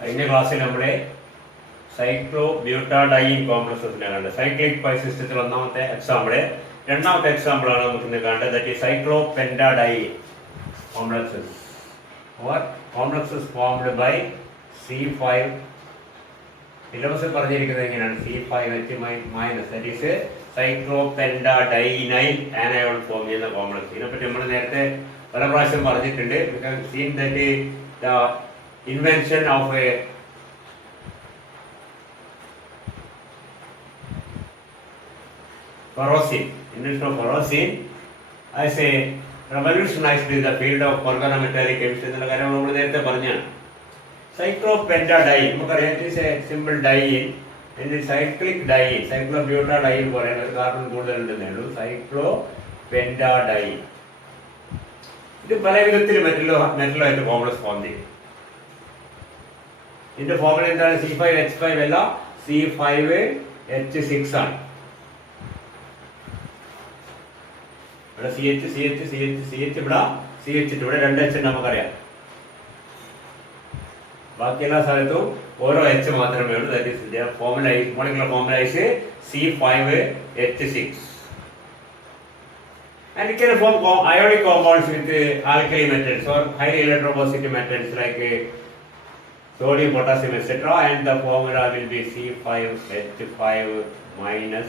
കഴിഞ്ഞ ക്ലാസ്സിൽ നമ്മുടെ സൈക്ലോ ബ്യൂട്ടാഡൈൻ കോംപ്ലക്സസിനെ കണ്ടത്. സൈക്ലിക് പൈ സിസ്റ്റത്തിൽ ഒന്നാമത്തെ എക്സാമ്പിള്. രണ്ടാമത്തെ എക്സാമ്പിൾ ആണ് നമുക്ക് ഇന്ന് കണ്ടത്. That is cyclopentadiene complexes or complexes formed by C5. സിലബസിൽ പറഞ്ഞിരിക്കുന്നത് എങ്ങനെയാണ്? C5H minus that is cyclopentadienyl anion form ചെയ്യുന്ന കോംപ്ലക്സ്. ഇതിനെപ്പറ്റി നമ്മൾ നേരത്തെ പല പ്രാവശ്യം പറഞ്ഞിട്ടുണ്ട്. Seen that the invention of a ferrocene as a revolutionized the field of organometallic chemistry എന്നുള്ള കാര്യം നമ്മൾ നേരത്തെ പറഞ്ഞാണ്. സൈക്ലോപെന്റാഡൈൻ നമുക്കറിയാം, it is a simple diene. Cyclic diene, cyclobutadiene പറയുന്ന ഒരു കാർബൺ കൂടുതലുണ്ടെന്നേ ഉള്ളൂ. സൈക്ലോപെന്റാഡൈൻ ഇത് പല വിധത്തിൽ മെറ്റലുമായിട്ട് കോംപ്ലക്സ് ഫോം ചെയ്യും. ഇതിന്റെ ഫോർമുല എന്താണ്? C5H5 അല്ല, C5H6 ആണ്. ഇവിടെ CH ഇവിടെ CH ഇവിടെ 2H നമുക്കറിയാം. ബാക്കി എല്ലാ സ്ഥലത്തും ഓരോ H മാത്രമേ ഉള്ളൂ. That is the formula, molecular formula is C5H6. And it can form ionic compounds with alkali metals or highly electropositive metals like sodium, potassium, etc. And the formula will be C5H5 minus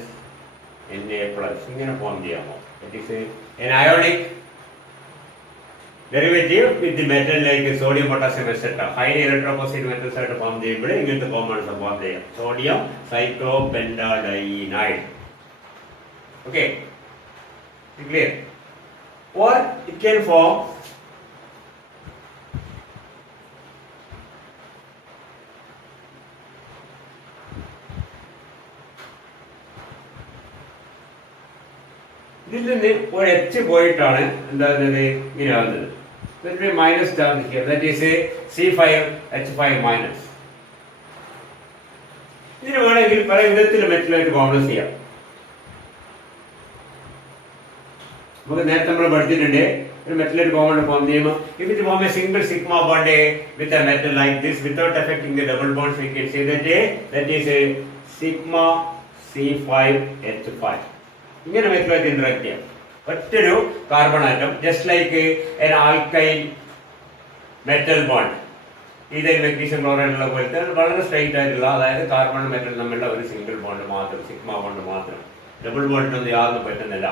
Na plus. ഇങ്ങനെ form ചെയ്യാമോ? That is an ionic derivative with the metal like sodium, potassium, etc. Highly electropositive metals ആയിട്ട് form ചെയ്യുമ്പോൾ ഇങ്ങനത്തെ compounds form ചെയ്യാം. Sodium സൈക്ലോപെന്റാഡൈനൈഡ്. Okay, clear? Or it can form ഇതിൽ നിന്ന് ഒരു H പോയിട്ടാണ് എന്താണ് ഇങ്ങനെ ആകുന്നത്. Minus charge here, that is C5H5 minus. ഇതിന് വേണമെങ്കിൽ പല വിധത്തിൽ മെറ്റലായിട്ട് കോംപ്ലക്സ് ചെയ്യാം. നമുക്ക് നേരത്തെ നമ്മൾ പഠിച്ചിട്ടുണ്ട്, ഒരു മെറ്റലായിട്ട് കോമ്പൗണ്ട് ഫോം ചെയ്യുമ്പോൾ if it form a single sigma bond with a metal like this without affecting the double bonds, we can say that is a sigma C5H5. ഇങ്ങനെ മെറ്റലായിട്ട് ഇന്ററാക്ട് ചെയ്യാം. ഒറ്റൊരു carbon atom just like an alkyl metal bond, ഇതിൽ magnesium chloride ഉള്ള പോലത്തെ വളരെ straight ആയിട്ടുള്ള, അതായത് carbon metal തമ്മിലുള്ള ഒരു സിംഗിൾ ബോണ്ട് മാത്രം, സിഗ്മ ബോണ്ട് മാത്രം. ഡബിൾ ബോണ്ടിനൊന്നും യാതൊന്നും പറ്റുന്നില്ല.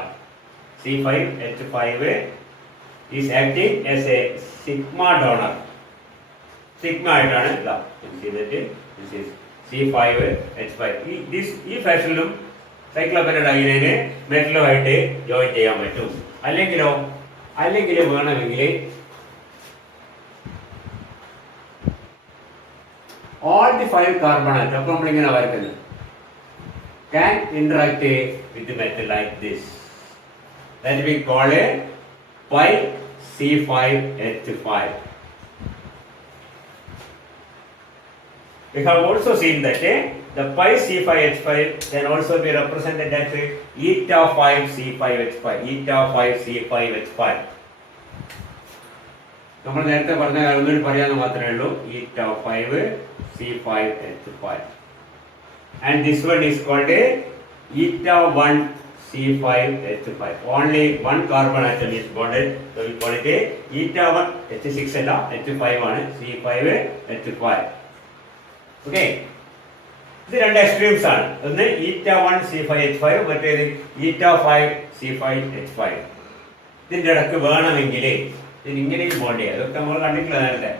C5H5 is acting as a sigma donor. Sigma ആയിട്ടാണ് C5H5. ഈ ഫാഷനിലും സൈക്ലോപെന്റാഡൈനിനെ മെറ്റലുമായിട്ട് ജോയിൻ ചെയ്യാൻ പറ്റും. അല്ലെങ്കിൽ വേണമെങ്കിൽ all the 5 carbon atoms, അപ്പോൾ നമ്മളിങ്ങനെ വരയ്ക്കുന്നത്, can interact with the metal like this. That we call a pi C5H5. We have also seen that the pi C5H5 can also be represented as eta 5 C5H5. Eta 5 C5H5. നമ്മൾ നേരത്തെ പറഞ്ഞ ഒന്നുകൂടി പറയാന്ന് മാത്രമേ ഉള്ളൂ. Eta 5 C5H5. And this one is called eta 1 C5H5. Only one carbon atom is bonded, so we call it eta 1 H6 അല്ല, H5 ആണ്, C5H5. Okay, ഇത് രണ്ട് എക്സ്ട്രീംസ് ആണ്. ഒന്ന് eta 1 C5H5, മറ്റേത് eta 5 C5H5. ഇതിന്റെ ഇടയ്ക്ക് വേണമെങ്കിൽ ഇതിന് ഇങ്ങനെയും ബോണ്ട് ചെയ്യാം. അതൊക്കെ നമ്മൾ കണ്ടിട്ടില്ല നേരത്തെ.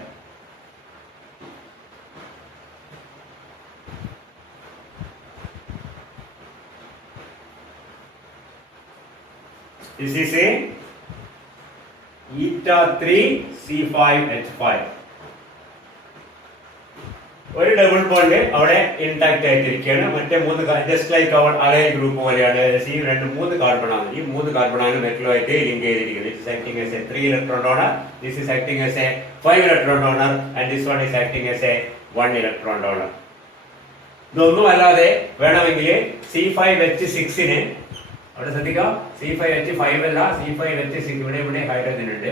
This is a eta 3 C5H5. ഒരു ഡബിൾ ബോണ്ട് അവിടെ ഇൻടാക്ട് ആയിട്ടിരിക്കുകയാണ്. മറ്റേ 3 ജസ്റ്റ് ലൈക്ക് അവർ അലൈൻ ഗ്രൂപ്പ് പോലെയാണ്. മൂന്ന് കാർബൺ ആണ്. ഈ 3 കാർബൺ ആണ് മെറ്റലുമായിട്ട് ലിങ്ക് ചെയ്തിരിക്കുന്നത്. This is acting as a 3 electron donor. This is acting as a 5 electron donor, and this one is acting as a 1 electron donor. ഇതൊന്നും അല്ലാതെ വേണമെങ്കിൽ C5H6ന് അവിടെ ശ്രദ്ധിക്കാം, C5H5 അല്ല, C5H6 ഇവിടെ ഹൈഡ്രജൻ ഉണ്ട്.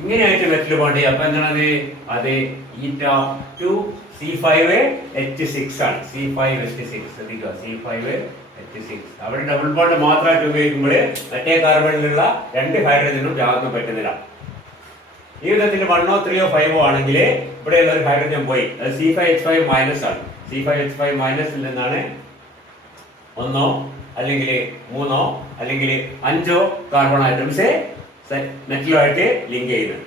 ഇങ്ങനെയായിട്ട് മെറ്റൽ ബോണ്ട് ചെയ്യും. അപ്പൊ എന്താണ് അത് C5H6 ആണ്. C5H6 ശ്രദ്ധിക്കുക, C5H6. അവിടെ ഡബിൾ ബോണ്ട് മാത്രമായിട്ട് ഉപയോഗിക്കുമ്പോൾ മറ്റേ കാർബണിലുള്ള 2 ഹൈഡ്രജനും ജാഗാൻ പറ്റുന്നില്ല. ഈ വിധത്തിൽ 1 3 5 ആണെങ്കിൽ ഇവിടെയുള്ള ഒരു ഹൈഡ്രജൻ പോയി. അത് C5H5 മൈനസ് ആണ്. C5H5 മൈനസിൽ നിന്നാണ് 1 അല്ലെങ്കിൽ 3 അല്ലെങ്കിൽ 5 കാർബൺ ആറ്റംസ് മെറ്റലുമായിട്ട് ലിങ്ക് ചെയ്യുന്നത്.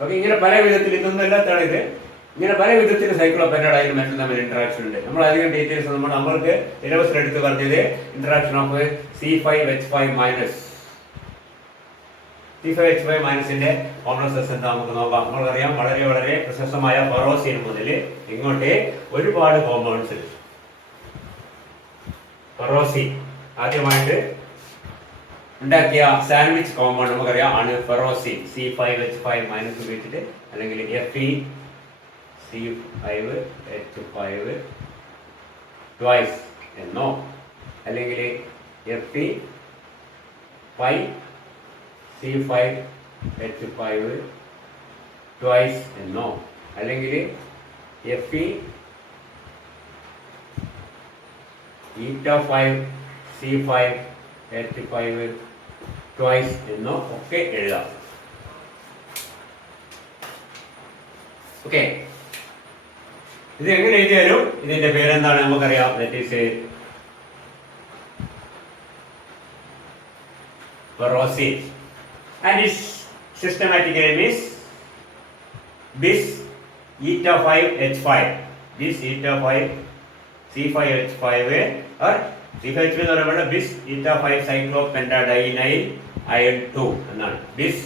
ഓക്കെ, ഇങ്ങനെ പല വിധത്തിൽ ഇതൊന്നും എല്ലാത്താണ് ഇത്. ഇങ്ങനെ പല വിധത്തിൽ സൈക്ലോപെന്റാഡൈൻ മെറ്റൽ തമ്മിൽ ഇന്ററാക്ഷൻ ഉണ്ട്. നമ്മൾ അധികം ഡീറ്റെയിൽസ് നമ്മൾക്ക് സിലബസിൽ എടുത്ത് പറഞ്ഞത് interaction of C5H5 minus. C5H5 മൈനസിന്റെ കോംപ്ലക്സസ് എന്താ നമുക്ക് നോക്കാം. നമ്മൾക്കറിയാം വളരെ വളരെ പ്രശസ്തമായ ഫെറോസിൻ മുതൽ ഇങ്ങോട്ട് ഒരുപാട് കോമ്പൗണ്ട്സ്. ഫെറോസിൻ ആദ്യമായിട്ട് ഉണ്ടാക്കിയ സാൻഡ്വിച്ച് കോമ്പൗണ്ട് നമുക്കറിയാം ആണ് ഫെറോസിൻ. C5H5 മൈനസ് ഉപയോഗിച്ചിട്ട് അല്ലെങ്കിൽ FeC5H5 ട്വൈസ് എന്നോ അല്ലെങ്കിൽ FeC5H5 ട്വൈസ് എന്നോ അല്ലെങ്കിൽ FeC5H5 ട്വൈസ് എന്നോ ഒക്കെ എഴുതാം. ഓക്കെ, ഇത് എങ്ങനെ എഴുതിയാലും ഇതിന്റെ പേരെന്താണ് നമുക്കറിയാം. That is ferrocene and its systematic name is bis-5H5. Bis-5 C5H5 or C5H5 എന്ന് പറയുമ്പോൾ bis-5 cyclopentadienyl iron 2 എന്നാണ്. bis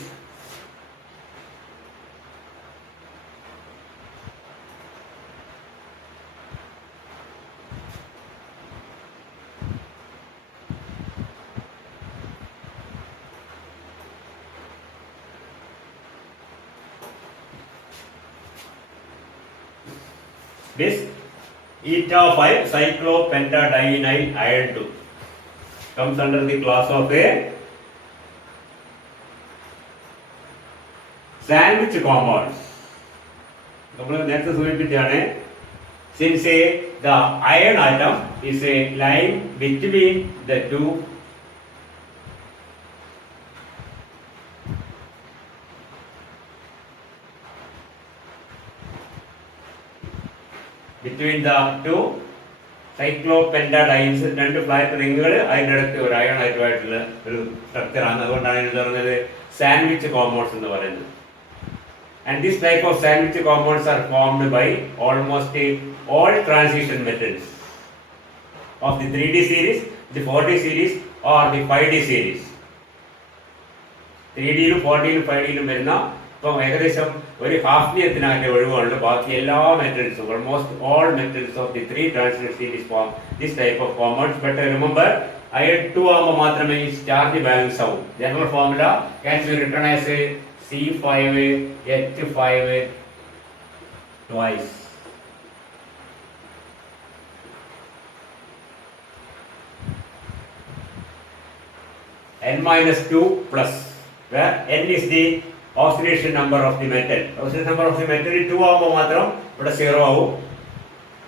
bis-5 cyclopentadienyl iron 2 comes under the class of a sandwich compounds. നമ്മൾ നേരത്തെ സൂചിപ്പിച്ചാണ്, since the iron atom is a line between the two cyclopentadienes, 2 flat റിങ്ങുകൾ അതിൻ്റെ അടുത്ത് ഒരു iron ആയിട്ടുള്ള ഒരു സ്ട്രക്ചറാണ്. അതുകൊണ്ടാണ് ഇത് പറയുന്നത് സാൻഡ്വിച്ച് കോമ്പൗണ്ട്സ് എന്ന് പറയുന്നത്. And this type of sandwich compounds are formed by almost all transition metals of the 3D series, the 4D series or the 5D series. 3D യിലും 4D യിലും 5D യിലും വരുന്ന ഇപ്പം ഏകദേശം ഒരു ഹാഫ്നിയത്തിനകത്തെ ഒഴിവുണ്ട്. ബാക്കി എല്ലാ മെറ്റൽസും almost all metals of the 3 transition series form this type of compounds. But remember, iron 2 ആകുമ്പോൾ മാത്രമേ ഈ ചാർജ് ബാലൻസ് ആവും. General formula can be written as C5H5 twice. N-2 plus, where N is the oxidation number of the metal. Oxidation number of the metal 2 ആകുമ്പോൾ മാത്രം ഇവിടെ 0 ആവും.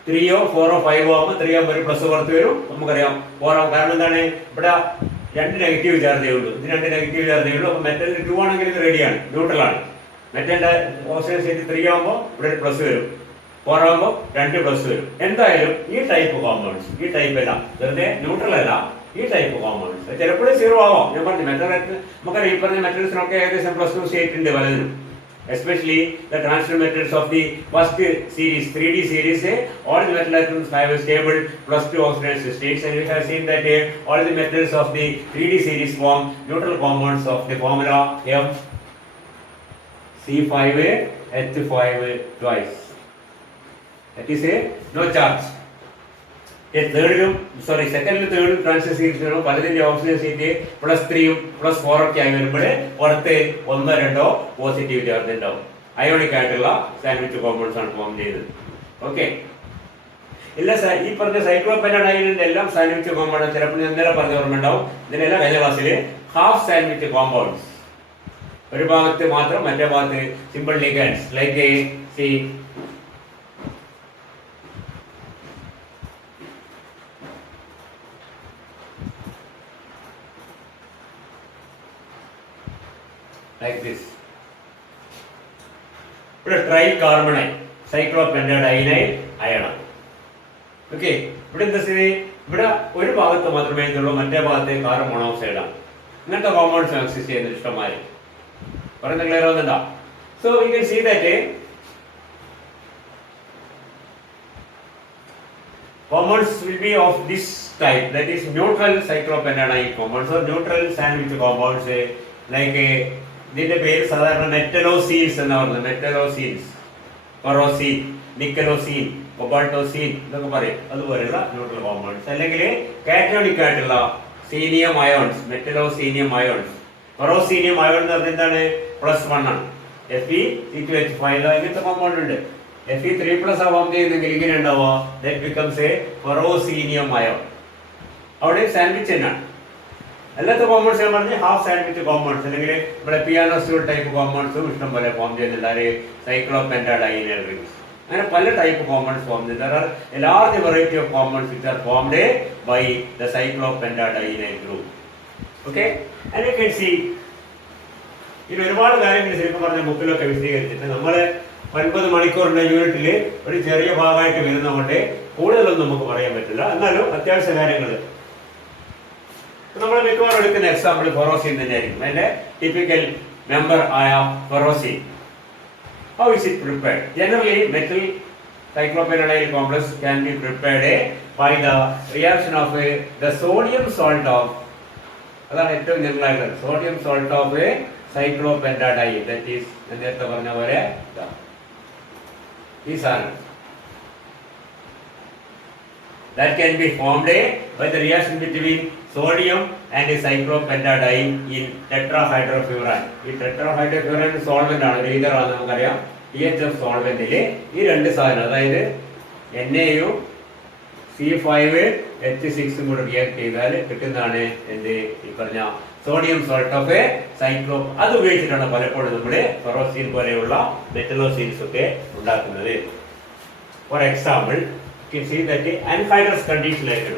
3 4 5 ആകുമ്പോൾ 3 ആകുമ്പോൾ ഒരു പ്ലസ് പുറത്ത് വരും. നമുക്കറിയാം 4 ആവും. കാരണം എന്താണ്, ഇവിടെ 2 നെഗറ്റീവ് ചാർജേ ഉള്ളൂ. ഇത് 2 നെഗറ്റീവ് ചാർജേ ഉള്ളൂ. അപ്പോൾ മെറ്റലിന് 2 ആണെങ്കിൽ ഇത് റെഡിയാണ്, ന്യൂട്രലാണ്. മെറ്റലിന്റെ ഓക്സിജൻ സ്റ്റേറ്റ് 3 ആകുമ്പോൾ ഇവിടെ ഒരു പ്ലസ് വരും. 4 ആകുമ്പോൾ 2 പ്ലസ് വരും. എന്തായാലും ഈ ടൈപ്പ് കോമ്പൗണ്ട്സ്, ഈ ടൈപ്പ് അല്ല, വെറുതെ ന്യൂട്രൽ അല്ല, ഈ ടൈപ്പ് കോമ്പൗണ്ട്സ് ചിലപ്പോഴും 0 ആവാം. ഞാൻ പറഞ്ഞു മെറ്റൽ നമുക്കറിയാം ഈ പറഞ്ഞ മെറ്റൽസിനൊക്കെ ഏകദേശം +2 സ്റ്റേറ്റ് ഉണ്ട് പലതിനും. Especially the transition metals of the first series, 3D series, all the metal atoms have a stable +2 oxidation states, and we have seen that all the metals of the 3D series form neutral compounds of the formula FeC5H5 twice. That is no charge. സെക്കൻഡിലും തേർഡും transition സീരീസിലും പലതിന്റെ oxygen state +3 +4 ഒക്കെ ആയി വരുമ്പോൾ പുറത്ത് 1 2 positive charge ഉണ്ടാവും. Ionic ആയിട്ടുള്ള സാൻഡ്വിച്ച് കോമ്പൗണ്ട്സ് ആണ് ഫോം ചെയ്തത്. ഓക്കെ, ഇല്ല സാർ, ഈ പറഞ്ഞ സൈക്ലോപെന്റാഡൈനിന്റെ എല്ലാം സാൻഡ്വിച്ച് കോമ്പൗണ്ട് ചിലപ്പോൾ ഇന്നലെ പറഞ്ഞ ഓർമ്മ ഉണ്ടാവും. ഇതിനെല്ലാം കഴിഞ്ഞ ക്ലാസ്സിൽ ഹാഫ് സാൻഡ്വിച്ച് കോമ്പൗണ്ട്സ് ഒരു ഭാഗത്ത് മാത്രം, മറ്റേ ഭാഗത്ത് simple ligands like C like this. ഇവിടെ ട്രൈ കാർബണൈൽ സൈക്ലോപെന്റാഡൈനൈൽ അയണാണ്. ഓക്കെ, ഇവിടെ എന്താ സ്ഥിതി? ഇവിടെ ഒരു ഭാഗത്ത് മാത്രമേ ഇതുള്ളൂ, മറ്റേ ഭാഗത്ത് കാർബൺ മോണോക്സൈഡാണ്. ഇങ്ങനത്തെ കോമ്പൗണ്ട്സ് എക്സിസ്റ്റ് ചെയ്യുന്ന ഇഷ്ടമായി പറയുന്നത് ക്ലിയർ ആവുന്നുണ്ടോ? So we can see that compounds will be of this type, that is neutral cyclopentadiene compounds or neutral sandwich compounds like ഇതിന്റെ പേര് സാധാരണ മെറ്റലോസീൻസ് എന്ന് പറയുന്നത്. മെറ്റലോസീൻസ്, കൊറോസീൻ, നിക്കലോസീൻ, കൊബാൾട്ടോസീൻ എന്നൊക്കെ പറയും. അതുപോലെയുള്ള ന്യൂട്രൽ കോമ്പൗണ്ട്സ്. അല്ലെങ്കിൽ കാറ്റോണിക് ആയിട്ടുള്ള സീനിയം അയോൺസ്, മെറ്റലോസീനിയം അയോൺസ്. കൊറോസീനിയം അയോൺ എന്ന് പറഞ്ഞാൽ എന്താണ്? +1 ആണ്. Fe(C2H5) ഇങ്ങനത്തെ കോമ്പൗണ്ട് ഉണ്ട്. Fe3+ ഫോം ചെയ്യുന്നെങ്കിൽ ഇങ്ങനെ ഉണ്ടാവുക, that becomes a കൊറോസീനിയം അയോൺ. അവിടെ സാൻഡ്വിച്ച് തന്നെയാണ്. അല്ലാത്ത കോമ്പൗണ്ട്സ് ഞാൻ പറഞ്ഞ ഹാഫ് സാൻഡ്വിച്ച് കോമ്പൗണ്ട്സ്, അല്ലെങ്കിൽ ഇവിടെ പിയാനോസ്റ്റൂൾ ടൈപ്പ് കോമ്പൗണ്ട്സും ഇഷ്ടം പോലെ ഫോം ചെയ്യുന്നുണ്ട്. സൈക്ലോപെന്റാഡൈനൽ റിംഗ്സ്, അങ്ങനെ പല ടൈപ്പ് കോമ്പൗണ്ട്സ് ഫോം ചെയ്യുന്നുണ്ട്. There are a large variety of compounds which are formed by the cyclopentadiene group. Okay, and you can see ഇനി ഒരുപാട് കാര്യങ്ങൾ ശരിക്കും പറഞ്ഞ ബുക്കിലൊക്കെ വിശദീകരിച്ചിട്ട് നമ്മൾ 9 മണിക്കൂറിന്റെ യൂണിറ്റിൽ ഒരു ചെറിയ ഭാഗമായിട്ട് വരുന്നതുകൊണ്ട് കൂടുതലൊന്നും നമുക്ക് പറയാൻ പറ്റില്ല. എന്നാലും അത്യാവശ്യ കാര്യങ്ങൾ നമ്മൾ മിക്കവാറും എടുക്കുന്ന എക്സാമ്പിൾ ഫെറോസീൻ തന്നെയായിരിക്കും. അതിന്റെ ടിപ്പിക്കൽ മെമ്പർ ആയ ഫെറോസീൻ. How is it prepared? Generally metal cyclopentadiene complex can be prepared by the reaction of the sodium salt of, അതാണ് ഏറ്റവും ജനറൽ ആയിട്ടുള്ളത്, sodium salt of cyclopentadiene. That is നേരത്തെ പറഞ്ഞ പോലെ ഈ സാധനം that can be formed by the reaction between sodium and cyclopentadiene in tetrahydrofuran. ഈ tetrahydrofuran solvent ആണ്, ലീഡർ ആണ്, നമുക്കറിയാം. THF സോൾവെന്റിൽ ഈ രണ്ട് സാധനം, അതായത് Naയും C5H6 കൂടെ റിയാക്ട് ചെയ്താൽ കിട്ടുന്നതാണ് എന്ത്? ഈ പറഞ്ഞ സോഡിയം സോൾട്ട് ഓഫ് സൈക്ലോ. അത് ഉപയോഗിച്ചിട്ടാണ് പലപ്പോഴും നമ്മൾ ഫെറോസീൻ പോലെയുള്ള മെറ്റലോസീൻസ് ഒക്കെ ഉണ്ടാക്കുന്നത്. ഫോർ എക്സാമ്പിൾ അൻഹൈഡ്രസ് കണ്ടീഷനിലായിട്ട്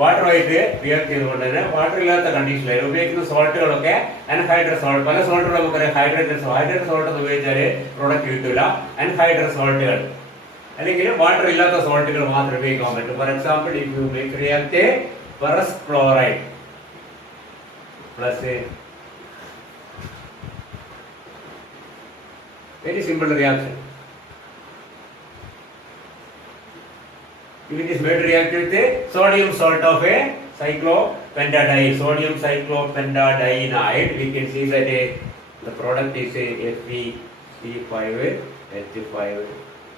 വാട്ടറുമായിട്ട് റിയാക്ട് ചെയ്തുകൊണ്ട് തന്നെ വാട്ടർ ഇല്ലാത്ത കണ്ടീഷനിലായിട്ട് ഉപയോഗിക്കുന്ന സോൾട്ടുകളൊക്കെ അൻഹൈഡ്രസ് സോൾട്ട്, പല സോൾട്ടുകൾ നമുക്കറിയാം ഹൈഡ്രേറ്റഡ് സോൾട്ട് എന്ന് ഉപയോഗിച്ചാൽ പ്രോഡക്റ്റ് കിട്ടില്ല. അൻഹൈഡ്രസ് സോൾട്ടുകൾ അല്ലെങ്കിൽ വാട്ടർ ഇല്ലാത്ത സോൾട്ടുകൾ മാത്രം ഉപയോഗിക്കാൻ പറ്റും. Four example, if you make react ferrous chloride plus very simple reaction. If it is made to react with a sodium salt of a cyclopentadiene, sodium cyclopentadienide, we can see that the product is a FeC5H5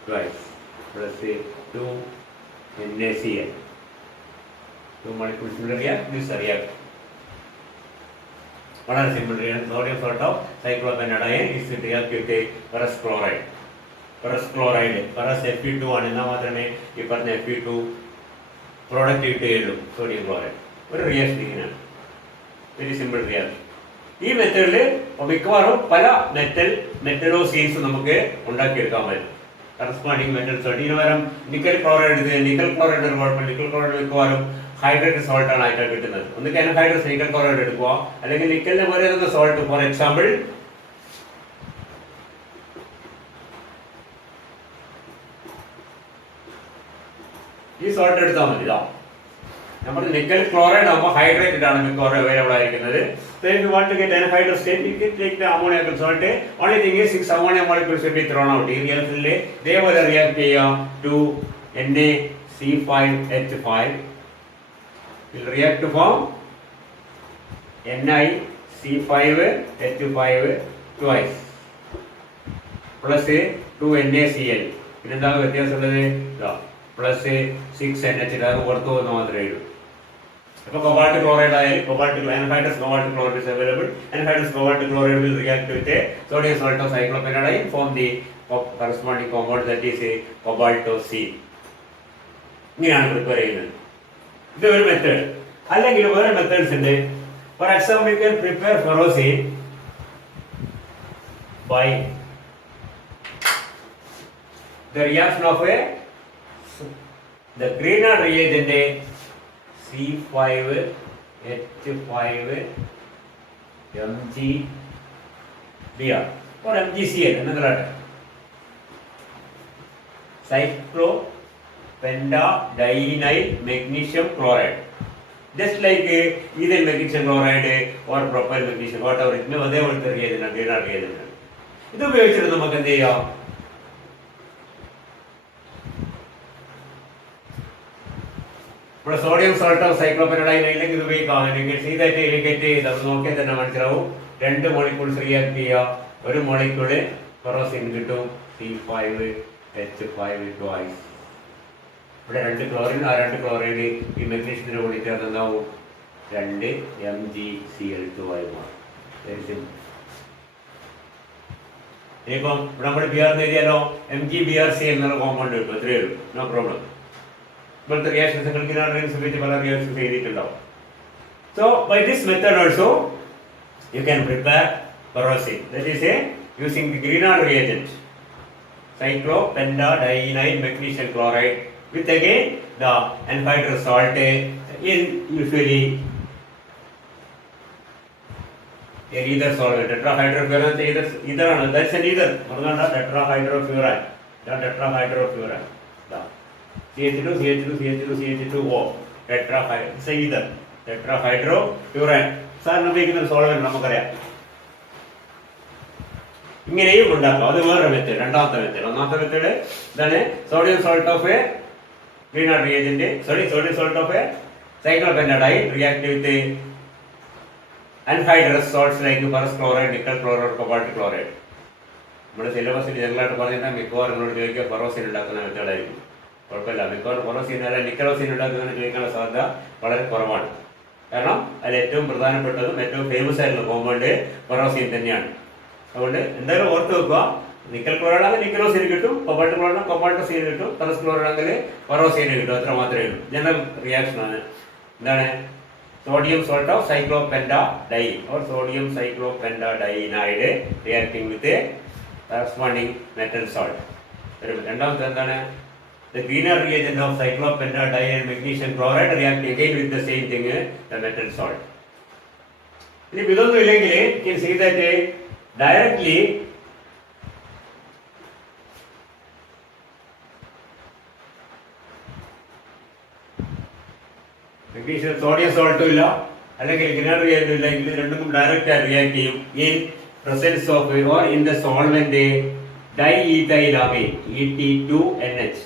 twice plus 2 NaCl. 2 molecules will react, this react. വളരെ simple reaction. Sodium salt of cyclopentadiene is react with ferrous chloride. Ferrous chloride ferrous Fe2 ആണ്, എന്നാൽ മാത്രമേ ഈ പറഞ്ഞ Fe2 product കിട്ടുകയുള്ളൂ. Sodium chloride ഒരു reaction ഇങ്ങനെയാണ്. Very simple reaction. ഈ മെത്തേഡിൽ മിക്കവാറും പല മെറ്റലോസീൻസ് നമുക്ക് ഉണ്ടാക്കിയെടുക്കാൻ പറ്റും. Corresponding metal salt. ഇതിന് പകരം നിക്കൽ ക്ലോറൈഡ് എടുത്ത്, നിക്കൽ ക്ലോറൈഡ് ഒരു കുഴപ്പമില്ല. നിക്കൽ ക്ലോറൈഡ് മിക്കവാറും ഹൈഡ്രേറ്റഡ് സോൾട്ട് ആണ് ആയിട്ട് കിട്ടുന്നത്. ഒന്നുകിൽ അൻഹൈഡ്രസ് നിക്കൽ ക്ലോറൈഡ് എടുക്കുക, അല്ലെങ്കിൽ നിക്കലിന് പോലെ തന്നെ സോൾട്ട്. ഫോർ എക്സാമ്പിൾ, ഈ സോൾട്ട് എടുത്താൽ മതി. ഇതാ നമ്മൾ നിക്കൽ ക്ലോറൈഡ് ആകുമ്പോൾ ഹൈഡ്രേറ്റഡ് ആണ് മിക്കവാറും അവൈലബിൾ ആയിരിക്കുന്നത്. So if you want to get anhydrous state, you can take the ammoniacal salt. Only thing is 6 ammonia molecules will be thrown out. ഈ റിയാക്ഷനിൽ ഇതേപോലെ റിയാക്ട് ചെയ്യാം. 2 NaC5H5 will react to form NiC5H5 twice plus 2 NaCl. പിന്നെന്താണ് വ്യത്യാസമുള്ളത്? Plus 6 NH പുറത്തു പോകുന്ന മാത്രമേ ഉള്ളൂ. അപ്പൊ cobalt chloride ആയാലും anhydrous cobalt chloride is available. Anhydrous cobalt chloride will react with a sodium salt of cyclopentadiene, form the corresponding compound, that is a cobaltocene. ഇങ്ങനെയാണ് prepare ചെയ്യുന്നത്. ഇത് ഒരു മെത്തേഡ്. അല്ലെങ്കിൽ വേറെ മെത്തേഡ്സ് ഉണ്ട്. For example, you can prepare ferrocene 5. The reaction of the greener reagent C5H5 MgBr or MgCl another cyclopentadienyl magnesium chloride. Just like either magnesium chloride or propyl magnesium, whatever it may be, they will reagent, greener reagent. ഇത് ഉപയോഗിച്ചിട്ട് നമുക്ക് എന്ത് ചെയ്യാം? ഇവിടെ sodium salt of സൈക്ലോപെൻഡാഡിനൈലേക്ക് ഇത് ഉപയോഗിക്കാം. നമ്മൾ നോക്കിയാൽ തന്നെ മനസ്സിലാവും. 2 മോളിക്യൂൾസ് റിയാക്ട് ചെയ്യുക, ഒരു മോളിക്യൂള് ഫെറോസിൻ കിട്ടും C5H5 twice. ഇവിടെ 2 ക്ലോറിൻ, ആ 2 ക്ലോറൈഡ് ഈ മെഗ്നീഷ്യത്തിന്റെ കൂടി ചേർന്ന് എന്താവും? 2 MgCl2 ആയി മാറും. Very simple. ഇനിയിപ്പം ഇവിടെ നമ്മൾ ബിആർ എഴുതിയാലോ MgBrCl എന്നുള്ള കോമ്പൗണ്ട് കിട്ടും. എത്രയേ ഉള്ളൂ, നോ പ്രോബ്ലം. ഇപ്പോഴത്തെ റിയാക്ഷൻസ് ഉപയോഗിച്ച് പല റിയാക്ഷൻസ് എഴുതിയിട്ടുണ്ടാവും. So by this method also you can prepare ferrocene, that is using the Grignard reagent cyclopentadienyl magnesium chloride with again the anhydrous salt in usually either solvent. Tetrahydrofuran either that's an either tetrahydrofuran, tetrahydrofuran, CH2 CH2 CH2 CH2O tetrahydrofuran. സാറിന് ഉപയോഗിക്കുന്ന solvent നമുക്കറിയാം. ഇങ്ങനെയും ഉണ്ടാക്കാം. അത് വേറെ method, രണ്ടാമത്തെ method. ഒന്നാമത്തെ method ഇതാണ് sodium salt of Grignard reagent, sodium salt of cyclopentadiene react with anhydrous salts like ferrous chloride, nickel chloride, cobalt chloride. നമ്മുടെ സിലബസിൽ ജനറലായിട്ട് പറഞ്ഞാൽ മിക്കവാറും എന്നോട് ചോദിക്കുക ഫെറോസിൻ ഉണ്ടാക്കുന്ന മെത്തേഡായിരിക്കും. കുഴപ്പമില്ല, മിക്കവാറും ഫെറോസിൻ അല്ല നിക്കലോസിൻ ഉണ്ടാക്കുന്നതിന് ചോദിക്കാനുള്ള സാധ്യത വളരെ കുറവാണ്. കാരണം അതിൽ ഏറ്റവും പ്രധാനപ്പെട്ടതും ഏറ്റവും ഫേമസ് ആയിട്ടുള്ള കോമ്പൗണ്ട് ഫെറോസിൻ തന്നെയാണ്. അതുകൊണ്ട് എന്തായാലും ഓർത്ത് വെക്കുക, നിക്കൽ ക്ലോറൈഡ് ആണെങ്കിൽ നിക്കലോസിൻ കിട്ടും, കൊബാൾട്ട് ക്ലോറൈഡ് കൊബാൾട്ടോസിൻ കിട്ടും, ഫെറസ് ക്ലോറൈഡ് ആണെങ്കിൽ ഫെറോസിൻ കിട്ടും. അത്ര മാത്രമേ ഉള്ളൂ. ജനറൽ റിയാക്ഷൻ ആണ്. എന്താണ്? sodium salt of cyclopentadiene or sodium cyclopentadienide reacting with a corresponding metal salt. രണ്ടാമത്തെ എന്താണ്? The Grignard reagent of cyclopentadiene and magnesium chloride react again with the same thing, the metal salt. ഇനി ഇതൊന്നും ഇല്ലെങ്കിൽ you can see that directly magnesium sodium salt ഇല്ല, അല്ലെങ്കിൽ Grignard reagent ഇല്ല, ഇത് രണ്ടും ഡയറക്റ്റ് ആയി റിയാക്ട് ചെയ്യും in presence of or in the solvent diethylamine Et2NH.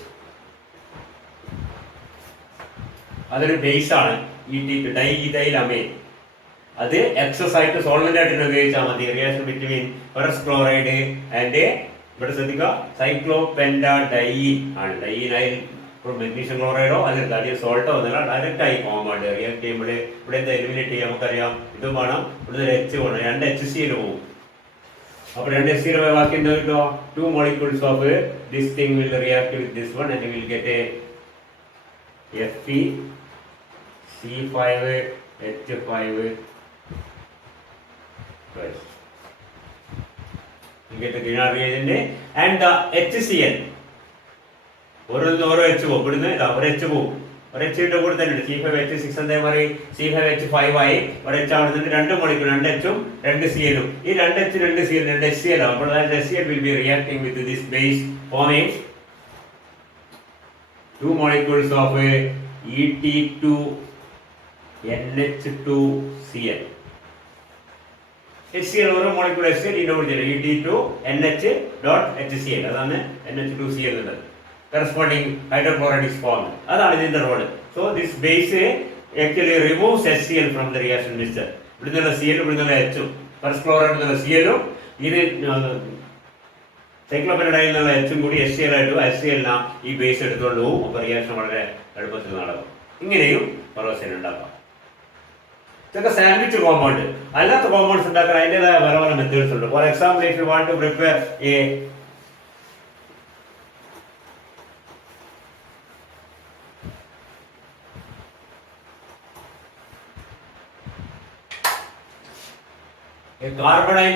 അതൊരു ബേസ് ആണ് Et2 diethylamine. അത് എക്സസ് ആയിട്ട് സോൾവെന്റ് ആയിട്ട് ഉപയോഗിച്ചാൽ മതി. Reaction between ferrous chloride and ഇവിടെ ശ്രദ്ധിക്കുക സൈക്ലോപെന്റാഡൈൻ ആണ്. ഡൈനൈൽ മെഗ്നീഷ്യം ക്ലോറൈഡോ അല്ലെങ്കിൽ സോൾട്ടോ എന്നല്ല, ഡയറക്റ്റ് ആയി കോമ്പൗണ്ട് റിയാക്ട് ചെയ്യുമ്പോൾ ഇവിടെ എന്താ എലിമിനേറ്റ് ചെയ്യാൻ നമുക്കറിയാം. ഇതും വേണം, ഇവിടുന്ന് ഒരു എച്ച് വേണം, 2 HCl പോകും. അപ്പോൾ 2 HCl ബാക്കി എന്താ കിട്ടുക? 2 molecules of this thing will react with this one and we will get a FeC5H5 twice. You get the Grignard reagent and the HCl. ഓരോ എച്ച് പോകും. ഇവിടുന്ന് ഒരു എച്ച് പോകും. ഒരു എച്ചിന്റെ കൂടെ തന്നെ C5H6 എന്താ പറയും, C5H5 ആയി ഒരു എച്ച് അവിടെ നിന്ന് 2 മോളിക്യൂൾ, 2 എച്ചും 2 CL-ഉം. ഈ 2 H 2 CL 2 HCl ആവും. അപ്പോൾ HCl will be reacting with this base forming 2 molecules of Et2NH2Cl. HCl ഓരോ മോളിക്യൂൾ HCl ഇതിനോട് Et2NH.HCl, അതാണ് NH2Cl എന്നുള്ളത്. Corresponding hydrochloride is formed. അതാണ് ഇതിന്റെ role. So this base actually removes HCl from the reaction mixture. ഇവിടുന്നുള്ള CL ഇവിടുന്നുള്ള H-ഉം ferrous chloride എന്നുള്ള CL-ഉം ഇത് സൈക്ലോപെന്റാഡൈൻ എന്നുള്ള H-ഉം കൂടി HCl ആയിട്ട് HCl-ന ഈ ബേസ് എടുത്തുകൊണ്ട് പോകും. അപ്പോൾ റിയാക്ഷൻ വളരെ എളുപ്പത്തിൽ നടക്കും. ഇങ്ങനെയും ഫെറോസിൻ ഉണ്ടാക്കാം. ഇതൊക്കെ സാൻഡ്വിച്ച് കോമ്പൗണ്ട്. അല്ലാത്ത കോമ്പൗണ്ട്സ് ഉണ്ടാക്കാൻ അതിൻ്റെതായ പല പല മെത്തേഡ്സ് ഉണ്ട്. For example, if you want to prepare a carbonyl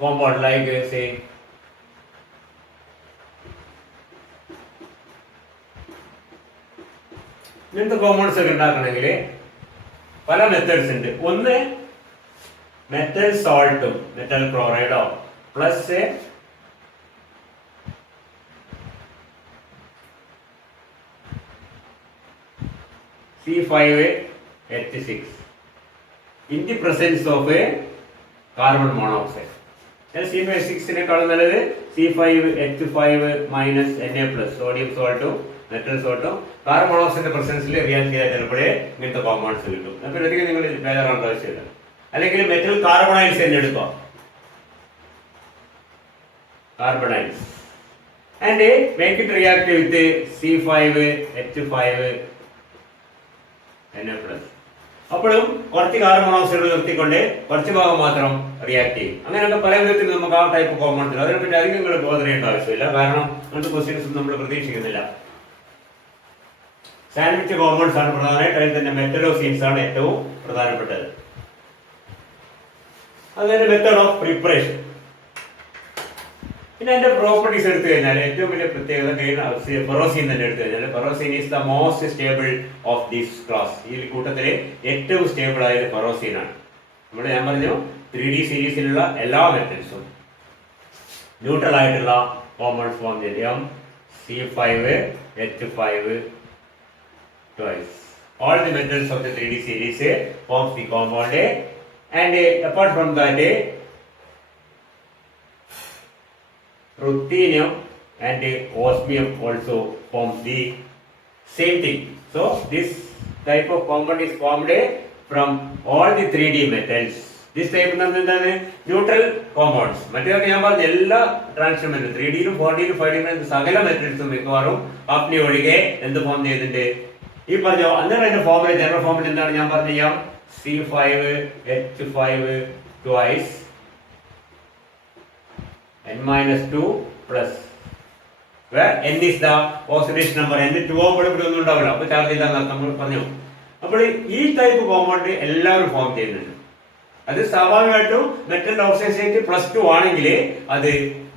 compound like say ഇങ്ങനത്തെ കോമ്പൗണ്ട്സ് ഒക്കെ ഉണ്ടാക്കണമെങ്കിൽ പല മെത്തേഡ്സ് ഉണ്ട്. ഒന്ന് മെറ്റൽ സോൾട്ടും മെറ്റൽ ക്ലോറൈഡോ plus C5H6 in the presence of a carbon monoxide. C5H6നെക്കാളും നല്ലത് C5H5 minus Na plus sodium സോൾട്ടും മെറ്റൽ സോൾട്ടും കാർബൺ മോണോക്സൈഡിന്റെ പ്രസൻസിൽ റിയാക്ട് ചെയ്താൽ ചിലപ്പോഴേ ഇങ്ങനത്തെ കോമ്പൗണ്ട്സ് കിട്ടും. അപ്പോൾ ഇതൊക്കെ നിങ്ങൾ ബേജാറാവേണ്ട ആവശ്യമില്ല. അല്ലെങ്കിൽ മെറ്റൽ കാർബണൈഡ്സ് തന്നെ എടുക്കുക, carbonyls and make it react with C5H5 Na plus. അപ്പോഴും കുറച്ച് കാർബൺ മോണോക്സൈഡ് നിർത്തിക്കൊണ്ട് കുറച്ച് ഭാഗം മാത്രം റിയാക്ട് ചെയ്യും. അങ്ങനെയൊക്കെ പല വിധത്തിൽ നമുക്ക് ആ ടൈപ്പ് കോമ്പൗണ്ട്സ് അതിനെപ്പറ്റി അധികം നിങ്ങൾ ബോധർ ചെയ്യേണ്ട ആവശ്യമില്ല. കാരണം അങ്ങനത്തെ ക്വസ്റ്റ്യൻസ് നമ്മൾ പ്രതീക്ഷിക്കുന്നില്ല. സാൻഡ്വിച്ച് കോമ്പൗണ്ട്സ് ആണ് പ്രധാനമായിട്ട്. അതിൽ തന്നെ മെറ്റലോസീൻസ് ആണ് ഏറ്റവും പ്രധാനപ്പെട്ടത്. അതിന്റെ മെത്തേഡ് ഓഫ് പ്രിപ്പറേഷൻ. പിന്നെ അതിന്റെ പ്രോപ്പർട്ടീസ് എടുത്തു കഴിഞ്ഞാൽ ഏറ്റവും വലിയ പ്രത്യേകത ഫെറോസീൻ തന്നെ എടുത്തു കഴിഞ്ഞാൽ ഫെറോസീൻ is the most stable of this class. ഈ കൂട്ടത്തില് ഏറ്റവും സ്റ്റേബിൾ ആയത് ഫെറോസീൻ ആണ്. നമ്മുടെ ഞാൻ പറഞ്ഞു 3D സീരീസിലുള്ള എല്ലാ മെറ്റൽസും ന്യൂട്രൽ ആയിട്ടുള്ള കോമ്പൗണ്ട്സ് ഫോം ചെയ്യാം. C5H5 twice. All the metals of the 3D series forms the compound and apart from that ruthenium and osmium also forms the same thing. So this type of compound is formed from all the 3D metals. This type എന്താണ് neutral compounds. മറ്റേതൊക്കെ ഞാൻ പറഞ്ഞ എല്ലാ transition metal 3Dയിലും 4Dയിലും 5Dയിലും സകല മെറ്റൽസും മിക്കവാറും അപ്നി ഒഴികെ എന്ത് form ചെയ്യുന്നുണ്ട് ഈ പറഞ്ഞോ. അന്നേരം അതിന്റെ ഫോമിൽ ജനറൽ ഫോമിൽ എന്താണ് ഞാൻ പറഞ്ഞു ചെയ്യാം C5H5 twice N-2 plus where N is the oxidation number. N 2 ആകുമ്പോഴും ഇവിടെ ഒന്നും ഉണ്ടാവില്ല. അപ്പൊ ചാർജ് ചെയ്താൽ നമ്മൾ പറഞ്ഞു. അപ്പോൾ ഈ ടൈപ്പ് കോമ്പൗണ്ട് എല്ലാവരും ഫോം ചെയ്യുന്നുണ്ട്. അത് സ്വാഭാവികമായിട്ടും മെറ്റൽ ഓക്സൈഡ് +2 ആണെങ്കിൽ അത്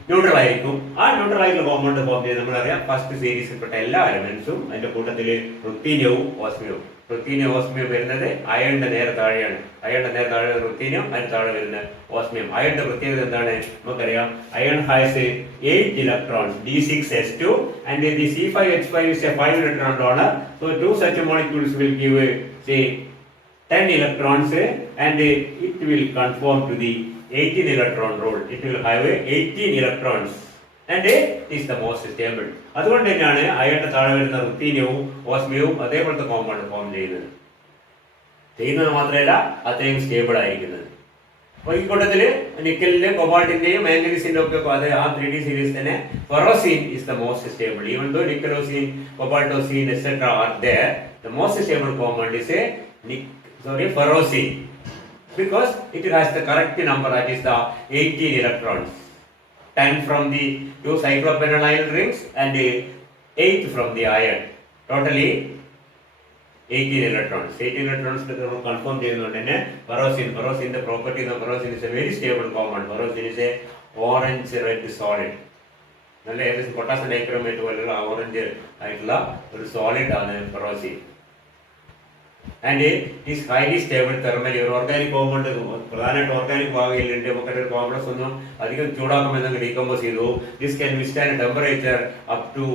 ന്യൂട്രൽ ആയിരിക്കും. ആ ന്യൂട്രൽ ആയിട്ടുള്ള കോമ്പൗണ്ട് ഫോം ചെയ്ത് നമ്മളറിയാം ഫസ്റ്റ് സീരീസിൽപ്പെട്ട എല്ലാ എലമെന്റ്സും അതിന്റെ കൂട്ടത്തിൽ റുത്തീനിയവും ഓസ്മിയവും. റുത്തീനിയം ഓസ്മിയം വരുന്നത് അയണിന്റെ നേരെ താഴെയാണ്. അയണിന്റെ നേരെ താഴെ റുത്തീനിയം, അതിന് താഴെ വരുന്ന ഓസ്മിയം. അയണിന്റെ പ്രത്യേകത എന്താണ് നമുക്കറിയാം. Iron has 8 electrons D6S2 and the C5H5 is a 5 electron donor. So two such molecules will give say 10 electrons and it will conform to the 18 electron rule. It will have 18 electrons and is the most stable. അതുകൊണ്ട് തന്നെയാണ് അയണിന്റെ താഴെ വരുന്ന റുത്തീനിയവും ഓസ്മിയവും അതേപോലത്തെ compound form ചെയ്യുന്നത് മാത്രമല്ല അത്രയും stable ആയിരിക്കുന്നത്. അപ്പോൾ ഈ കൂട്ടത്തില് നിക്കലിന്റെ കൊബാൾട്ടിന്റെയും മാംഗനീസിന്റെ ഒക്കെ അത് ആ 3D സീരീസ് തന്നെ ഫെറോസീൻ is the most stable. Even though നിക്കലോസീൻ, കൊബാൾട്ടോസീൻ etc are there, the most stable compound is ferrocene because it has the correct number, that is the 18 electrons. 10 from the two cyclopentanyl rings and 8 from the iron. Totally 18 electrons. 18 electrons confirm ചെയ്യുന്നുണ്ട് തന്നെ ferrocene the property of ferrocene is a very stable compound. Ferrocene is a orange red solid. നല്ല ഏകദേശം potassium dichromate പോലുള്ള orange ആയിട്ടുള്ള ഒരു solid ആണ് ferrocene. And it is highly stable thermally. ഒരു organic compound പ്രധാനമായിട്ട് ഓർഗാനിക് ഭാഗയിലുണ്ട്. നമുക്ക് ഒരു കോംപ്ലക്സ് ഒന്നും അധികം ചൂടാക്കുമ്പോൾ ഡീകമ്പോസ് ചെയ്തു. This can withstand temperature up to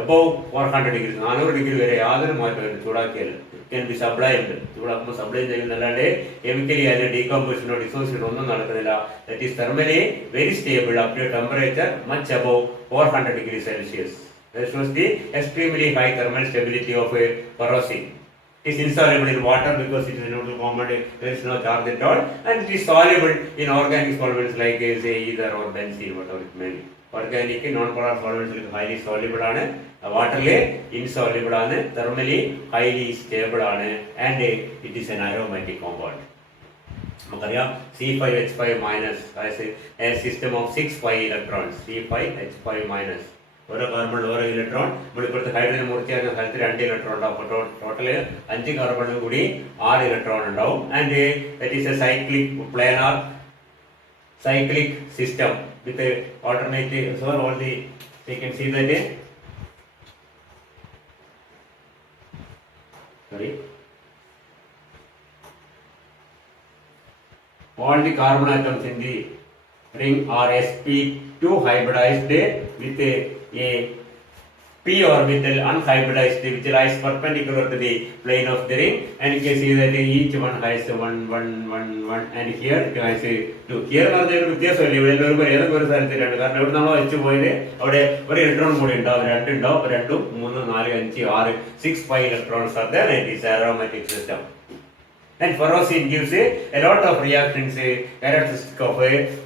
above 400 degrees 400 degree വരെ യാതൊരു മാറ്റമില്ല ചൂടാക്കിയാൽ. It can be sublimed. ചൂടാക്കുമ്പോൾ സബ്ലൈം ചെയ്യുന്നല്ലാണ്ട് കെമിക്കലി അതിന്റെ ഡീകമ്പോസിഷനോ ഡിസോസിയേഷനോ ഒന്നും നടക്കുന്നില്ല. That is thermally very stable up to temperature much above 400 degrees Celsius. That shows the extremely high thermal stability of a ferrocene. It is insoluble in water because it is a neutral compound. There is no charge at all, and it is soluble in organic solvents like say ether or benzene, whatever it may be. Organic non-polar solvents like highly soluble ആണ്, വാട്ടറിൽ insoluble ആണ്, thermally highly stable ആണ്, and it is an aromatic compound. നമുക്കറിയാം C5H5 minus has a system of 6 pi electrons. C5H5 minus ഓരോ കാർബണിൽ ഓരോ electron. നമ്മളിപ്പോഴത്തെ hydrogen മുറിച്ചാൽ സ്ഥലത്ത് 2 electron ഉണ്ടാവും. അപ്പോൾ ടോട്ടല് 5 കാർബണിൽ കൂടി 6 ഇലക്ട്രോൺ ഉണ്ടാവും. And that is A cyclic planar cyclic system with a alternative, so all the, you can see that all the carbon atoms in the ring are sp2 hybridized with a p orbital unhybridized which lies perpendicular to the plane of the ring, and you can see that each one has one and here it has two. Here പറഞ്ഞ വ്യത്യാസമില്ല, ഇവിടെ ഒരു ഏതൊക്കെ ഒരു സ്ഥലത്തിലുണ്ട്. കാരണം ഇവിടെ നമ്മൾ വെച്ച് പോയത് അവിടെ ഒരു ഇലക്ട്രോൺ കൂടി ഉണ്ടാവും, രണ്ടുണ്ടാവും, 2 3 4 5 6 6 5 electrons are there, and it is aromatic system. And ferrocene gives a lot of reactions characteristic of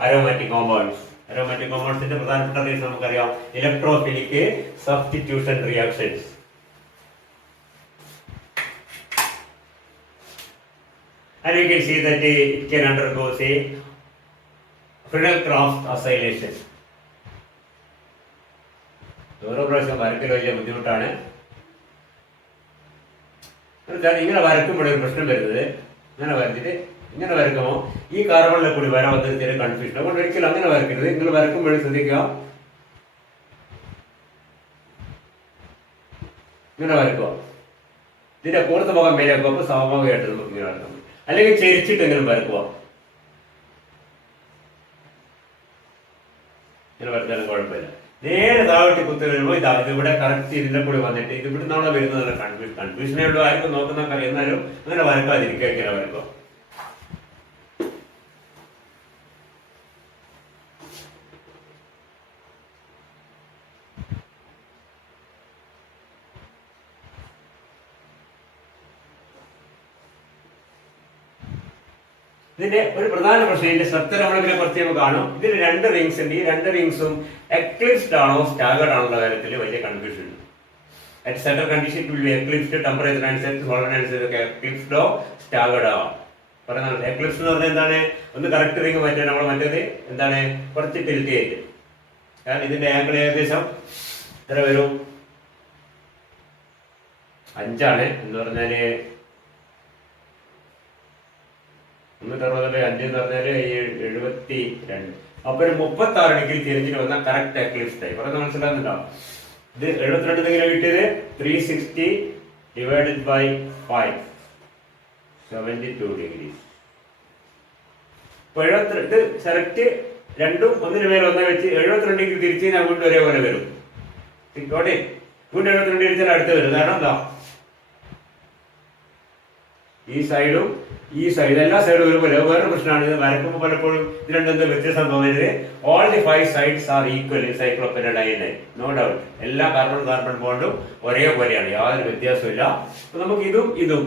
aromatic compounds. Aromatic compounds ന്റെ പ്രധാനപ്പെട്ട റീസൺ നമുക്കറിയാം, electrophilic substitution reactions. And we can see that it can undergo say Friedel-Crafts acylation. ഓരോ പ്രാവശ്യം വരയ്ക്കൽ വലിയ ബുദ്ധിമുട്ടാണ്. ഇങ്ങനെ വരയ്ക്കുമ്പോൾ ഒരു പ്രശ്നം വരുന്നത്, ഇങ്ങനെ വരച്ചിട്ട് ഇങ്ങനെ വരയ്ക്കുമ്പോൾ ഈ കാർബണിലെ കൂടി വരാൻ വന്നത് ചെറിയ കൺഫ്യൂഷൻ. അതുകൊണ്ട് ഒരിക്കലും അങ്ങനെ വരയ്ക്കരുത്. നിങ്ങൾ വരയ്ക്കുമ്പോഴും ശ്രദ്ധിക്കുക, ഇങ്ങനെ വരയ്ക്കുക. ഇതിന്റെ പുറത്ത് മുഖം മേലെ വെക്കുക. അപ്പോൾ സ്വാഭാവികമായിട്ട് നമുക്ക് ഇങ്ങനെ വരക്കാം. അല്ലെങ്കിൽ ചെരിച്ചിട്ട് എങ്കിലും വരക്കുക. ഇങ്ങനെ വരച്ചാലും കുഴപ്പമില്ല. നേരെ താഴോട്ട് കുത്തി വരുമ്പോൾ ഇതിവിടെ കറക്റ്റ് ഇതിന്റെ കൂടി വന്നിട്ട് ഇത് ഇവിടെ നിന്നാണോ വരുന്നത് കൺഫ്യൂഷനേ ഉള്ളൂ. ആർക്കും നോക്കുന്നൊക്കെ അറിയാം. എന്നാലും അങ്ങനെ വരക്കാതിരിക്കുക, ഇങ്ങനെ വരക്കുക. ഇതിന്റെ ഒരു പ്രധാന പ്രശ്നം, ഇതിന്റെ സ്ട്രക്ചർ നമ്മളിങ്ങനെ കുറച്ച് നമുക്ക് കാണും. ഇതിൽ 2 റിങ്സ് ഉണ്ട്. ഈ 2 റിങ്സും എക്ലിപ്സ്ഡ് ആണോ സ്റ്റാഗർഡ് ആണോ കാര്യത്തിൽ വലിയ കൺഫ്യൂഷൻ ഉണ്ട്. At central condition it will be eclipsed, temperature അനുസരിച്ച് സോളിഡ് അനുസരിച്ച് എക്ലിപ്സ്ഡോ സ്റ്റാഗർഡോ പറയുന്നത്. എക്ലിപ്സ് എന്ന് പറഞ്ഞാൽ എന്താണ്, ഒന്ന് കറക്റ്റ് റിങ് പറ്റുക, നമ്മൾ മറ്റേത് എന്താണ് കുറച്ച് ടിൽറ്റ് ചെയ്ത്. കാരണം ഇതിന്റെ ആംഗിൾ ഏകദേശം എത്ര വരും, 5 ആണ് എന്ന് പറഞ്ഞാല് 360/5 എന്ന് പറഞ്ഞാല് 72. അപ്പൊ ഒരു 36 ഡിഗ്രി തിരിഞ്ഞിട്ട് വന്നാൽ കറക്റ്റ് എക്ലിപ്സ് ആയി. പറഞ്ഞ മനസ്സിലാകുന്നുണ്ടോ? ഇത് 72 എങ്ങനെ കിട്ടിയത്, 360 ഡിവൈഡഡ് ബൈ 5 72 ഡിഗ്രി. അപ്പൊ 72 സെലക്ട് രണ്ടും ഒന്നിന് മേലെ ഒന്നേ വെച്ച് 72 ഡിഗ്രി തിരിച്ച് കഴിഞ്ഞാൽ വീണ്ടും ഒരേപോലെ വരും. വീണ്ടും 72 തിരിച്ചാൽ അടുത്ത് വരും. കാരണം എന്താ, ഈ സൈഡും ഈ സൈഡ് എല്ലാ സൈഡും ഒരുപോലെ. വേറൊരു പ്രശ്നമാണ്, ഇത് വരക്കുമ്പോൾ പലപ്പോഴും ഇത് രണ്ടെന്ത് വ്യത്യസ്തം തോന്നരുത്. All the 5 sides are equal in cyclopentadiene, no doubt. എല്ലാ കാർബൺ ബോണ്ടും ഒരേപോലെയാണ്, യാതൊരു വ്യത്യാസമില്ല. അപ്പൊ നമുക്ക് ഇതും ഇതും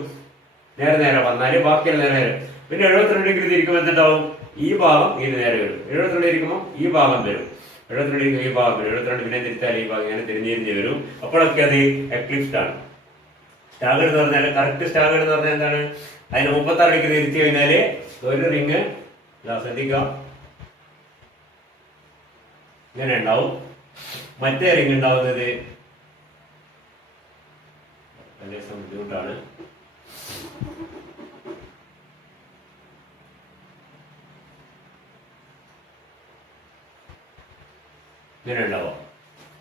നേരെ നേരെ വന്നാല് ബാക്കിയെല്ലാം നേരെ. പിന്നെ 72 ഡിഗ്രി തിരിക്കുമ്പോൾ എന്തുണ്ടാവും, ഈ ഭാഗം ഇതിന് നേരെ വരും. 72 ഇരിക്കുമ്പോൾ ഈ ഭാഗം വരും, 72 ഈ ഭാഗം വരും. 72 പിന്നെ തിരിച്ചാൽ ഈ ഭാഗം ഇങ്ങനെ തിരിഞ്ഞ് വരും. അപ്പോഴൊക്കെ അത് എക്ലിപ്സ്ഡ് ആണ്. സ്റ്റാഗർഡ് എന്ന് പറഞ്ഞാൽ കറക്റ്റ് സ്റ്റാഗർഡ് എന്ന് പറഞ്ഞാൽ എന്താണ്, അതിന് 36 ഡിഗ്രി തിരിച്ചു കഴിഞ്ഞാല് ഒരു റിങ് ശ്രദ്ധിക്കുക ഇങ്ങനെ ഉണ്ടാവും. മറ്റേ റിങ് ഉണ്ടാവുന്നത് ബുദ്ധിമുട്ടാണ്. ഇങ്ങനെ ഉണ്ടാവും.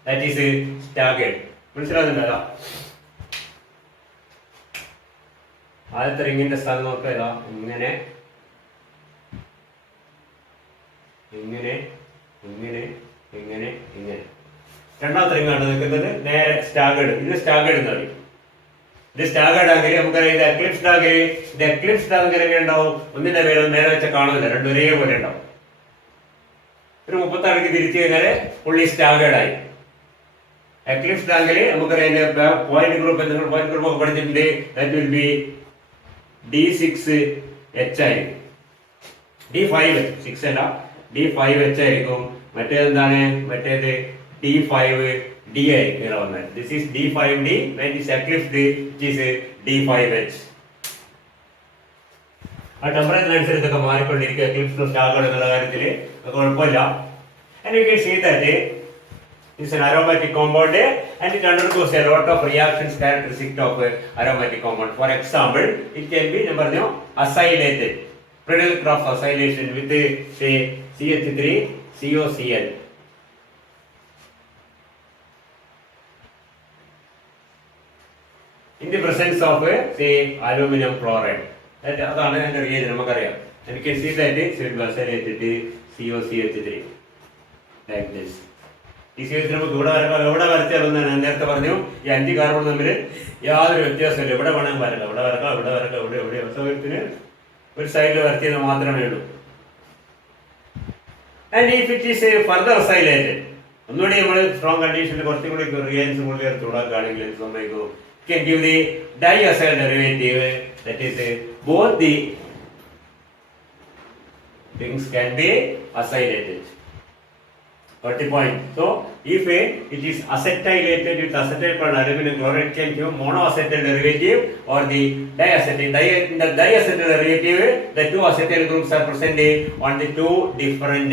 That is staggered. മനസ്സിലാകുന്നുണ്ടോ? ആദ്യത്തെ റിങ്ങിന്റെ സ്ഥാനം നോക്കുക, ഇതാ ഇങ്ങനെ ഇങ്ങനെ ഇങ്ങനെ ഇങ്ങനെ ഇങ്ങനെ. രണ്ടാമത്തെ റിങ്ങാണ് നിൽക്കുന്നത് നേരെ സ്റ്റാഗേർഡ്. ഇത് സ്റ്റാഗേർഡ് എന്ന് പറയും. ഇത് സ്റ്റാഗേർഡ് ആണെങ്കിൽ നമുക്കറിയാം. ഇത് എക്ലിപ്സ്ഡ് ആണെങ്കിൽ ഇത് എക്ലിപ്സ്ഡ് ആണെങ്കിൽ എങ്ങനെ ഉണ്ടാവും, ഒന്നിന്റെ മേലെ വെച്ച കാണുന്നില്ല, രണ്ടും ഒരേപോലെ ഉണ്ടാവും. ഒരു 36 ഡിഗ്രി തിരിച്ചു കഴിഞ്ഞാല് പുള്ളി സ്റ്റാഗേർഡ് ആയി. എക്ലിപ്സ്ഡ് ആണെങ്കിൽ നമുക്കറിയാം പോയിന്റ് ഗ്രൂപ്പ് എന്തെങ്കിലും പോയിന്റ് ഗ്രൂപ്പ് ഒക്കെ പഠിച്ചിട്ടുണ്ട്. ദാറ്റ് വിൽ ബി D6H ആയിരിക്കും. D5 6 അല്ല, D5H ആയിരിക്കും. മറ്റേതെന്താണ്, മറ്റേത് D5D ആയിരിക്കും വന്നത്. This is D5D, when it is eclipsed it is D5H. ആ ടെമ്പറേച്ചർ അനുസരിച്ചൊക്കെ മാറിക്കൊണ്ടിരിക്കുക എക്ലിപ്സ് സ്റ്റാഗേർഡ് എന്നുള്ള കാര്യത്തിൽ കുഴപ്പമില്ല. And you can see that it's an aromatic compound and it undergoes a lot of reactions characteristic of aromatic compound. For example, it can be acylated. Priedel cross acylation with say CH3 COCl. In the presence of say aluminum chloride. അതാണ് അതിന്റെ reagent നമുക്കറിയാം. You can see that it will acylate COCH3 like this. ഈ CH3 നമുക്ക് ഇവിടെ വരച്ചാലൊന്നും ഞാൻ നേരത്തെ പറഞ്ഞു ഈ 5 കാർബൺ തമ്മിൽ യാതൊരു വ്യത്യാസമില്ല. ഇവിടെ വേണമെങ്കിൽ വരക്കാം, ഇവിടെ വരക്കാം, ഇവിടെ വരക്കാം, ഇവിടെ സൗകര്യത്തിന് ഒരു സൈഡിൽ വരച്ചത് മാത്രമേ ഉള്ളൂ. And if it is further acylated, ഒന്നുകൂടി നമ്മൾ സ്ട്രോങ് കണ്ടീഷനിൽ കുറച്ചും കൂടി റിയാക്ഷൻ കൂടുതൽ ചൂടാക്കുകയാണെങ്കിൽ സംഭവിക്കും. Can give the diacyl derivative, that is both the things can be acylated. Got the point? So if it is acetylated with acetyl called aluminum chloride, can give monoacetyl derivative or the diacetyl. In the diacetyl derivative, the two acetyl groups are present on the two different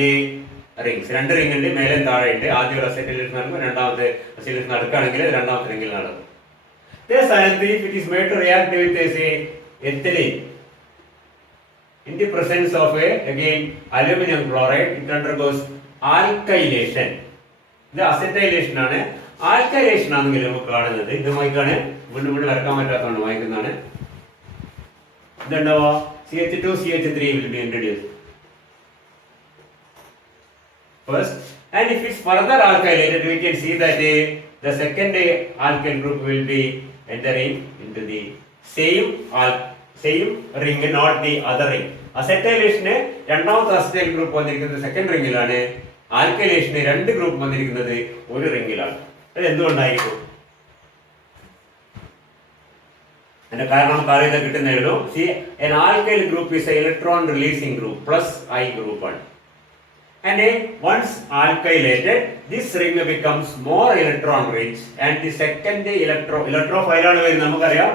rings. രണ്ട് റിംഗിന്റെ മേലെ താഴെ ഉണ്ട്. ആദ്യം ഒരു acylation നടക്കും, രണ്ടാമത്തെ acylation നടക്കുകയാണെങ്കിൽ രണ്ടാമത്തെ റിംഗിൽ നടക്കും. This if it is made to react with say ethylene in the presence of again aluminum chloride, it undergoes alkylation. ഇത് acetylation ആണ്. Alkylation ആണെങ്കിൽ നമുക്ക് കാണുന്നത് ഇത് മൈക്കാണ്, വീണ്ടും വീണ്ടും വരക്കാൻ പറ്റാത്തതാണ് വായിക്കുന്നതാണ്. ഇതുണ്ടാവുക CH2 CH3 will be introduced first, and if it's further alkylated, we can see that the second alkyl group will be entering into the same ring, not the other ring. Acetylation രണ്ടാമത്തെ acetyl group വന്നിരിക്കുന്നത് second റിംഗിലാണ്. Alkylation രണ്ട് group വന്നിരിക്കുന്നത് ഒരു റിംഗിലാണ്. അത് എന്തുകൊണ്ടായിരിക്കും? അതിന്റെ കാരണം താഴെ കിട്ടുന്നേ ഉള്ളൂ. See, an alkyl group is an electron releasing group plus I group ആണ്. And once alkylated, this ring becomes more electron rich, and the second electrophile ആണ് വരുന്നത്. നമുക്കറിയാം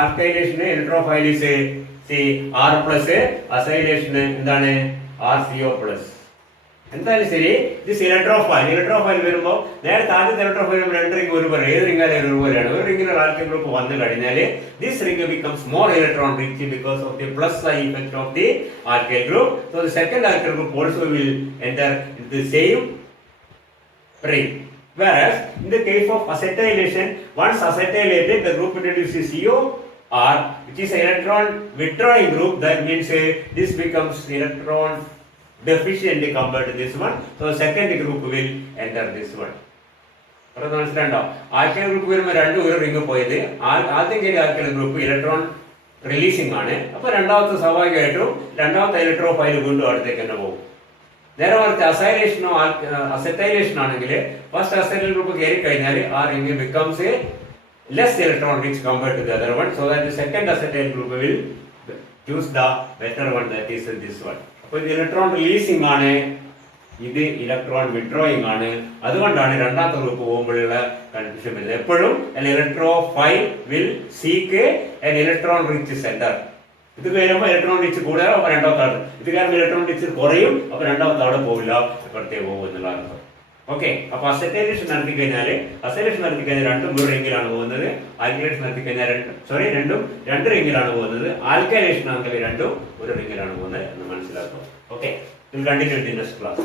alkylation electrophile is R plus, acylation എന്താണ് RCO plus. എന്തായാലും ശരി, this electrophile വരുമ്പോൾ നേരത്തെ ആദ്യത്തെ ഇലക്ട്രോഫൈൽ രണ്ട് റിംഗ് ഒരുപോലെ, ഏത് റിംഗാലും ഒരുപോലെയാണ്. ഒരു റിംഗിൽ ആൽക്കൈൽ ഗ്രൂപ്പ് വന്നു കഴിഞ്ഞാൽ this ring becomes more electron rich because of the plus I effect of the alkyl group. So the second alkyl group also will enter in the same ring. Whereas in the case of acetylation, once acetylated, the group introduces COR, which is an electron withdrawing group. That means this becomes electron deficient compared to this one. So the second group will enter this one. മനസ്സിലുണ്ടോ? Alkyl group വരുമ്പോൾ രണ്ടും ഒരു ring പോയത് ആദ്യം കയറിയ alkyl group electron releasing ആണ്. അപ്പൊ രണ്ടാമത്തെ സ്വാഭാവികമായിട്ടും രണ്ടാമത്തെ ഇലക്ട്രോഫൈൽ വീണ്ടും അടുത്തേക്ക് തന്നെ പോകും. നേരെ മറിച്ച് അസൈലേഷനോ അസറ്റൈലേഷൻ ആണെങ്കിൽ ഫസ്റ്റ് അസൈൽ ഗ്രൂപ്പ് കയറി കഴിഞ്ഞാൽ ആ ring becomes less electron rich compared to the other one, so that the second acetyl group will choose the better one, that is this one. അപ്പോൾ ഇത് ഇലക്ട്രോൺ റിലീസിംഗ് ആണ്, ഇത് electron withdrawing ആണ്. അതുകൊണ്ടാണ് രണ്ടാമത്തെ ഗ്രൂപ്പ് പോകുമ്പോഴുള്ള കൺഫ്യൂഷൻ വരുന്നത്. എപ്പോഴും an electrophile will seek an electron rich center. ഇത് കഴിയുമ്പോൾ ഇലക്ട്രോൺ റിച്ച് കൂടുതൽ, അപ്പൊ രണ്ടാമത്തെ ആൾ ഇത് കാരണം ഇലക്ട്രോൺ റിച്ച് കുറയും, അപ്പൊ രണ്ടാമത്തെ അവിടെ പോകില്ല, ഇപ്പുറത്തേ പോകും എന്നുള്ള അർത്ഥം. ഓക്കെ, അപ്പൊ അസറ്റൈലേഷൻ നടത്തി കഴിഞ്ഞാൽ രണ്ടും ഒരു റിംഗിലാണ് പോകുന്നത്. ആൽക്കൈലേഷൻ നടത്തി കഴിഞ്ഞാൽ രണ്ടും രണ്ട് റിംഗിലാണ് പോകുന്നത്. ആൽക്കൈലേഷൻ ആണെങ്കിൽ രണ്ടും ഒരു റിംഗിലാണ് പോകുന്നത് എന്ന് മനസ്സിലാക്കുക. Okay, continue in next class.